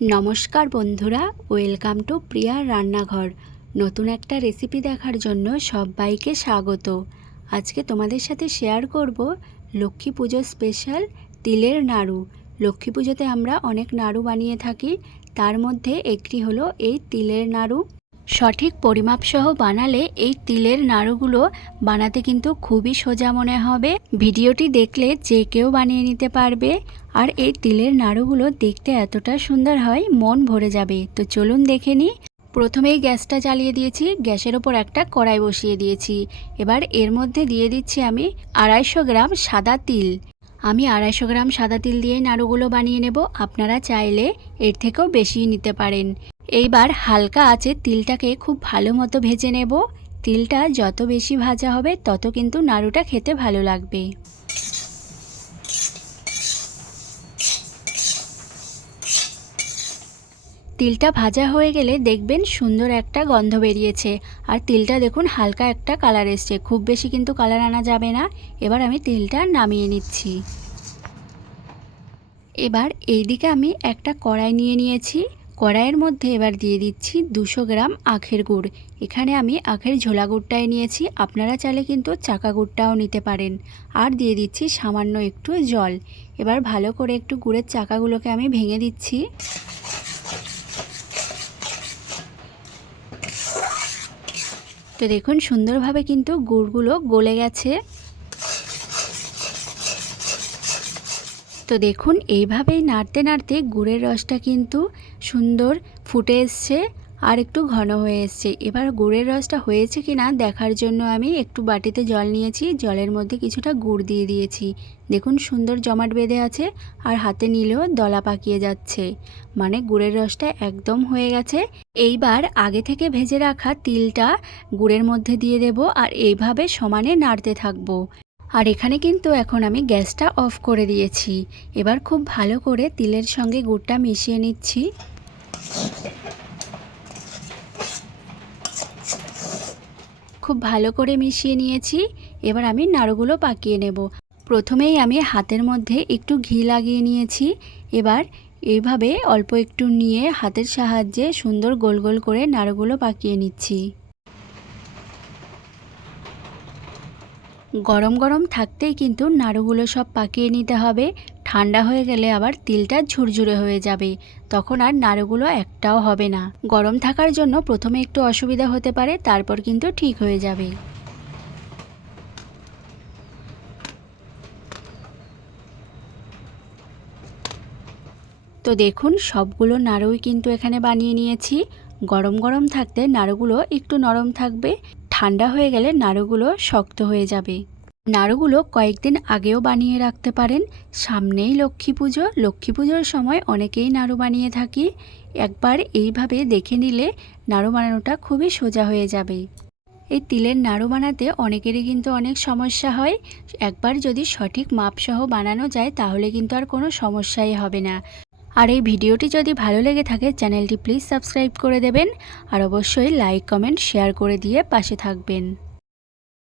নমস্কার বন্ধুরা, welcome to প্রিয়ার রান্নাঘর। নতুন একটা রেসিপি দেখার জন্য সবাইকে স্বাগত। আজকে তোমাদের সাথে শেয়ার করব লক্ষ্মী পুজো স্পেশাল তিলের নাড়ু। লক্ষ্মী পুজোতে আমরা অনেক নাড়ু বানিয়ে থাকি, তার মধ্যে একটি হলো এই তিলের নাড়ু। সঠিক পরিমাপসহ বানালে এই তিলের নাড়ুগুলো বানাতে কিন্তু খুবই সোজা মনে হবে। ভিডিওটি দেখলে যে কেউ বানিয়ে নিতে পারবে। আর এই তিলের নাড়ুগুলো দেখতে এতটা সুন্দর হয়, মন ভরে যাবে। তো চলুন দেখে নিই। প্রথমেই গ্যাসটা জ্বালিয়ে দিয়েছি। গ্যাসের ওপর একটা কড়াই বসিয়ে দিয়েছি। এবার এর মধ্যে দিয়ে দিচ্ছি আমি আড়াইশো গ্রাম সাদা তিল। আমি আড়াইশো গ্রাম সাদা তিল দিয়েই নাড়ুগুলো বানিয়ে নেব। আপনারা চাইলে এর থেকেও বেশি নিতে পারেন। এইবার হালকা আছে তিলটাকে খুব ভালো মতো ভেজে নেব। তিলটা যত বেশি ভাজা হবে, তত কিন্তু নাড়ুটা খেতে ভালো লাগবে। তিলটা ভাজা হয়ে গেলে দেখবেন সুন্দর একটা গন্ধ বেরিয়েছে। আর তিলটা দেখুন, হালকা একটা কালার এসছে। খুব বেশি কিন্তু কালার আনা যাবে না। এবার আমি তিলটা নামিয়ে নিচ্ছি। এবার এইদিকে আমি একটা কড়াই নিয়ে নিয়েছি। কড়াইয়ের মধ্যে এবার দিয়ে দিচ্ছি দুশো গ্রাম আখের গুড়। এখানে আমি আখের ঝোলা গুড়টাই নিয়েছি, আপনারা চাইলে কিন্তু চাকা গুড়টাও নিতে পারেন। আর দিয়ে দিচ্ছি সামান্য একটু জল। এবার ভালো করে একটু গুড়ের চাকাগুলোকে আমি ভেঙে দিচ্ছি। তো দেখুন, সুন্দরভাবে কিন্তু গুড়গুলো গলে গেছে। তো দেখুন, এইভাবেই নাড়তে নাড়তে গুড়ের রসটা কিন্তু সুন্দর ফুটে এসছে আর একটু ঘন হয়ে এসছে। এবার গুড়ের রসটা হয়েছে কি না দেখার জন্য আমি একটু বাটিতে জল নিয়েছি, জলের মধ্যে কিছুটা গুড় দিয়ে দিয়েছি। দেখুন, সুন্দর জমাট বেঁধে আছে আর হাতে নিলেও দলা পাকিয়ে যাচ্ছে। মানে গুড়ের রসটা একদম হয়ে গেছে। এইবার আগে থেকে ভেজে রাখা তিলটা গুড়ের মধ্যে দিয়ে দেব আর এইভাবে সমানে নাড়তে থাকব। আর এখানে কিন্তু এখন আমি গ্যাসটা অফ করে দিয়েছি। এবার খুব ভালো করে তিলের সঙ্গে গুড়টা মিশিয়ে নিচ্ছি। খুব ভালো করে মিশিয়ে নিয়েছি। এবার আমি নাড়ুগুলো পাকিয়ে নেব। প্রথমেই আমি হাতের মধ্যে একটু ঘি লাগিয়ে নিয়েছি। এবার এইভাবে অল্প একটু নিয়ে হাতের সাহায্যে সুন্দর গোল গোল করে নাড়ুগুলো পাকিয়ে নিচ্ছি। গরম গরম থাকতেই কিন্তু নাড়ুগুলো সব পাকিয়ে নিতে হবে। ঠান্ডা হয়ে গেলে আবার তিলটা ঝুরঝুরে হয়ে যাবে। তখন আর নাড়ুগুলো একটাও হবে না। গরম থাকার জন্য প্রথমে একটু অসুবিধা হতে পারে, তারপর কিন্তু ঠিক হয়ে যাবে। তো দেখুন, সবগুলো নাড়ুই কিন্তু এখানে বানিয়ে নিয়েছি। গরম গরম থাকতে নাড়ুগুলো একটু নরম থাকবে। ঠান্ডা হয়ে গেলে নাড়ুগুলো শক্ত হয়ে যাবে। নাড়ুগুলো কয়েকদিন আগেও বানিয়ে রাখতে পারেন। সামনেই লক্ষ্মী পুজো। লক্ষ্মী পুজোর সময় অনেকেই নাড়ু বানিয়ে থাকি। একবার এইভাবে দেখে নিলে নাড়ু বানানোটা খুবই সোজা হয়ে যাবে। এই তিলের নাড়ু বানাতে অনেকেরই কিন্তু অনেক সমস্যা হয়। একবার যদি সঠিক মাপসহ বানানো যায় তাহলে কিন্তু আর কোনো সমস্যাই হবে না। আর এই ভিডিওটি যদি ভালো লেগে থাকে, চ্যানেলটি প্লিজ সাবস্ক্রাইব করে দেবেন আর অবশ্যই লাইক, কমেন্ট, শেয়ার করে দিয়ে পাশে থাকবেন।